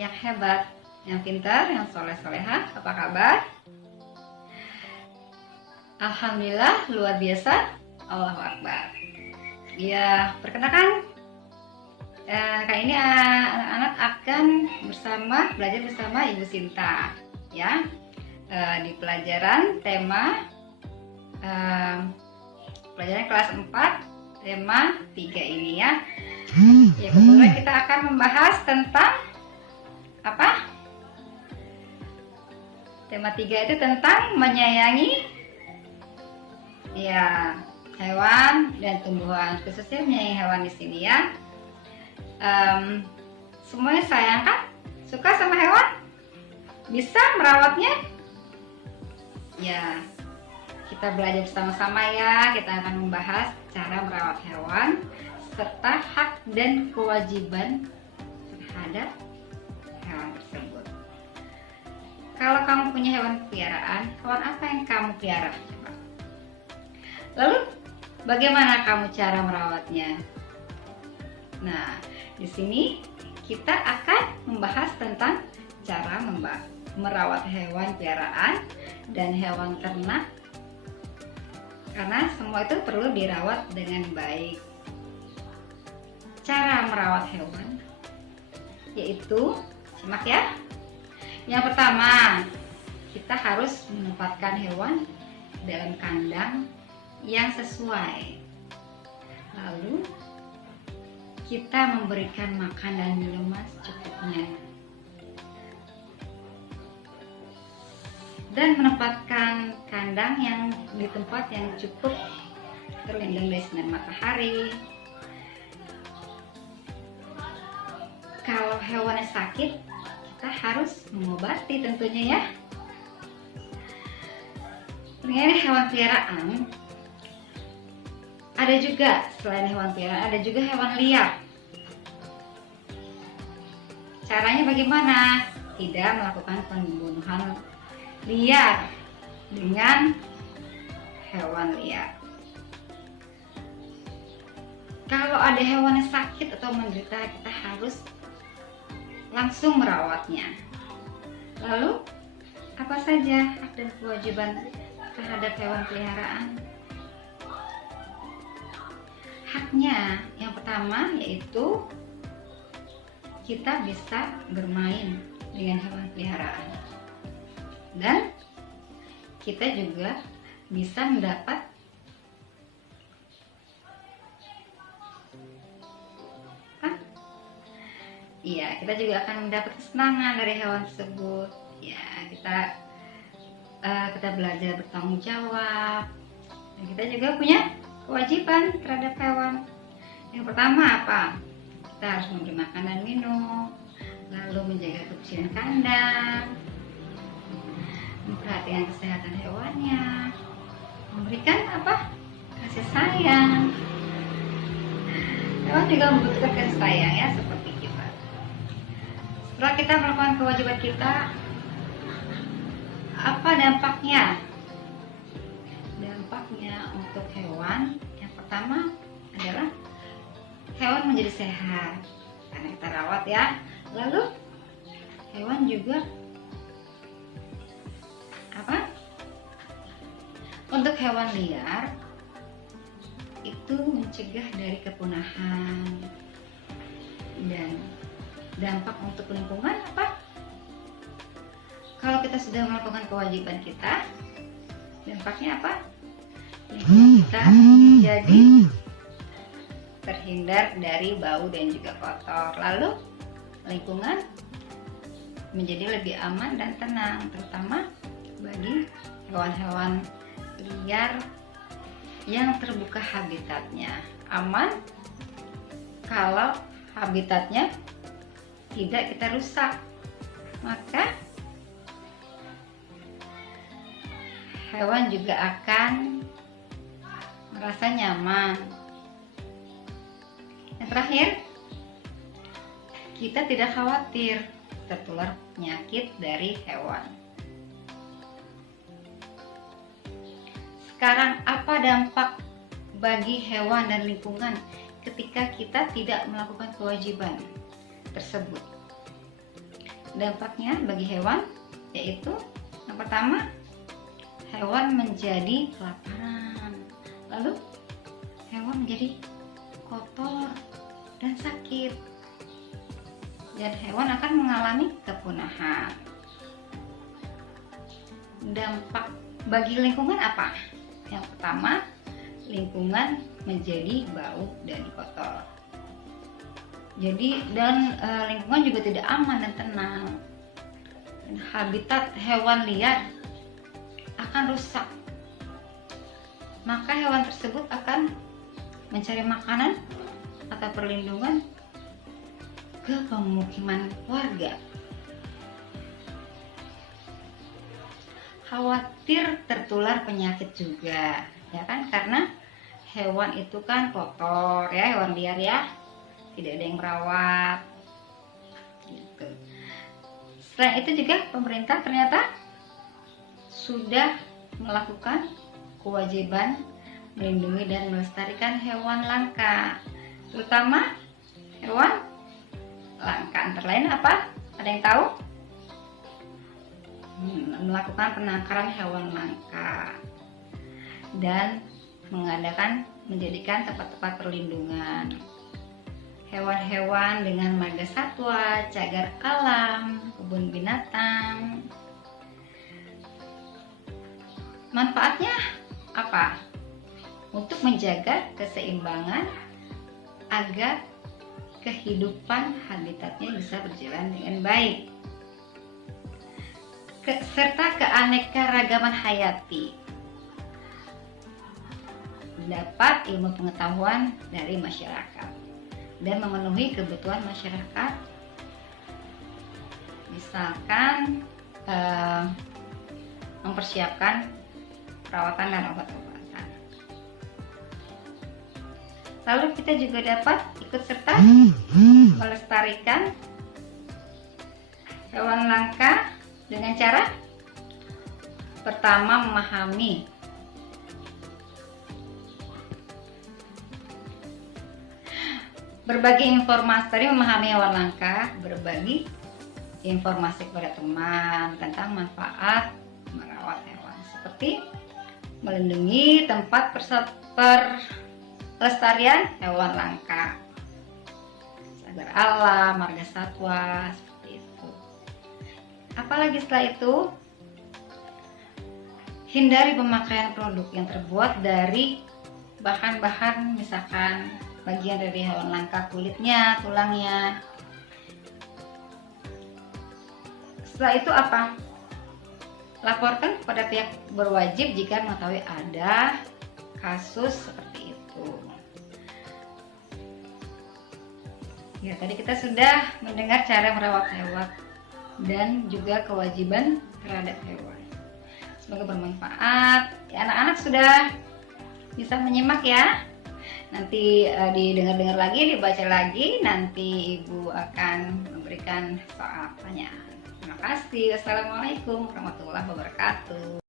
yang hebat, yang pintar, yang soleh-solehah. Apa kabar? Alhamdulillah, luar biasa. Allahu Akbar. Ya, perkenalkan, kali ini anak-anak akan belajar bersama Ibu Sinta, ya, di pelajaran tema pelajaran kelas 4 tema 3 ini ya. Ya, kemudian kita akan membahas tentang apa? Tema 3 itu tentang menyayangi ya hewan dan tumbuhan, khususnya menyayangi hewan di sini ya. Semuanya sayang kan? Suka sama hewan? Bisa merawatnya? Ya, kita belajar bersama-sama ya. Kita akan membahas cara merawat hewan serta hak dan kewajiban terhadap hewan tersebut. Kalau kamu punya hewan peliharaan, hewan apa yang kamu pelihara? Lalu, bagaimana kamu cara merawatnya? Nah, di sini kita akan membahas tentang cara merawat hewan peliharaan dan hewan ternak, karena semua itu perlu dirawat dengan baik. Cara merawat hewan yaitu, simak ya. Yang pertama, kita harus menempatkan hewan dalam kandang yang sesuai. Lalu kita memberikan makan dan minuman secukupnya, dan menempatkan kandang yang di tempat yang cukup terlindung dari sinar matahari. Kalau hewannya sakit, kita harus mengobati tentunya ya. Mengenai hewan peliharaan, ada juga, selain hewan peliharaan, ada juga hewan liar. Caranya bagaimana? Tidak melakukan pembunuhan liar dengan hewan liar. Kalau ada hewan yang sakit atau menderita, kita harus langsung merawatnya. Lalu, apa saja hak dan kewajiban terhadap hewan peliharaan? Haknya yang pertama yaitu kita bisa bermain dengan hewan peliharaan, dan kita juga bisa mendapat kita juga akan mendapat kesenangan dari hewan tersebut. Ya, kita belajar bertanggung jawab, dan kita juga punya kewajiban terhadap hewan. Yang pertama apa? Kita harus memberi makan dan minum, lalu menjaga kebersihan kandang, memperhatikan kesehatan hewannya, memberikan apa? Kasih sayang. Hewan juga membutuhkan kasih sayang ya, seperti kita. Setelah kita melakukan kewajiban kita, apa dampaknya? Dampaknya untuk hewan yang pertama adalah hewan menjadi sehat karena kita rawat ya. Lalu hewan juga apa? Untuk hewan liar itu mencegah dari kepunahan, dan dampak untuk lingkungan apa? Kalau kita sudah melakukan kewajiban kita, dampaknya apa? Lingkungan kita jadi terhindar dari bau dan juga kotor. Lalu lingkungan menjadi lebih aman dan tenang, terutama bagi hewan-hewan liar yang terbuka habitatnya. Aman kalau habitatnya tidak kita rusak, maka hewan juga akan merasa nyaman. Yang terakhir, kita tidak khawatir tertular penyakit dari hewan. Sekarang, apa dampak bagi hewan dan lingkungan ketika kita tidak melakukan kewajiban tersebut? dampaknya bagi hewan yaitu yang pertama, hewan menjadi kelaparan, lalu hewan menjadi kotor dan sakit, dan hewan akan mengalami kepunahan. Dampak bagi lingkungan apa? Yang pertama, lingkungan menjadi bau dan kotor. Jadi lingkungan juga tidak aman dan tenang. Dan habitat hewan liar akan rusak. Maka hewan tersebut akan mencari makanan atau perlindungan ke pemukiman warga. Khawatir tertular penyakit juga, ya kan? Karena hewan itu kan kotor ya, hewan liar ya, tidak ada yang merawat gitu. Selain itu juga pemerintah ternyata sudah melakukan kewajiban melindungi dan melestarikan hewan langka, terutama hewan langka. Antara lain apa? Ada yang tahu? Melakukan penangkaran hewan langka dan menjadikan tempat-tempat perlindungan hewan-hewan dengan marga satwa, cagar alam, kebun binatang. Manfaatnya apa? Untuk menjaga keseimbangan agar kehidupan habitatnya bisa berjalan dengan baik, serta keanekaragaman hayati. Dapat ilmu pengetahuan dari masyarakat dan memenuhi kebutuhan masyarakat, misalkan mempersiapkan perawatan dan obat-obatan. Lalu kita juga dapat ikut serta melestarikan hewan langka dengan cara pertama, memahami berbagi informasi. Tadi memahami hewan langka, berbagi informasi kepada teman tentang manfaat merawat hewan, seperti melindungi tempat pelestarian hewan langka, cagar alam, marga satwa, seperti itu. Apalagi setelah itu, hindari pemakaian produk yang terbuat dari bahan-bahan, misalkan bagian dari hewan langka, kulitnya, tulangnya. Setelah itu apa? Laporkan kepada pihak berwajib jika mengetahui ada kasus seperti itu. Ya, tadi kita sudah mendengar cara merawat hewan dan juga kewajiban terhadap hewan. Semoga bermanfaat. Ya, anak-anak sudah bisa menyimak ya. Nanti didengar-dengar lagi, dibaca lagi. Nanti Ibu akan memberikan soal pertanyaan. Terima kasih. Wassalamualaikum warahmatullahi wabarakatuh.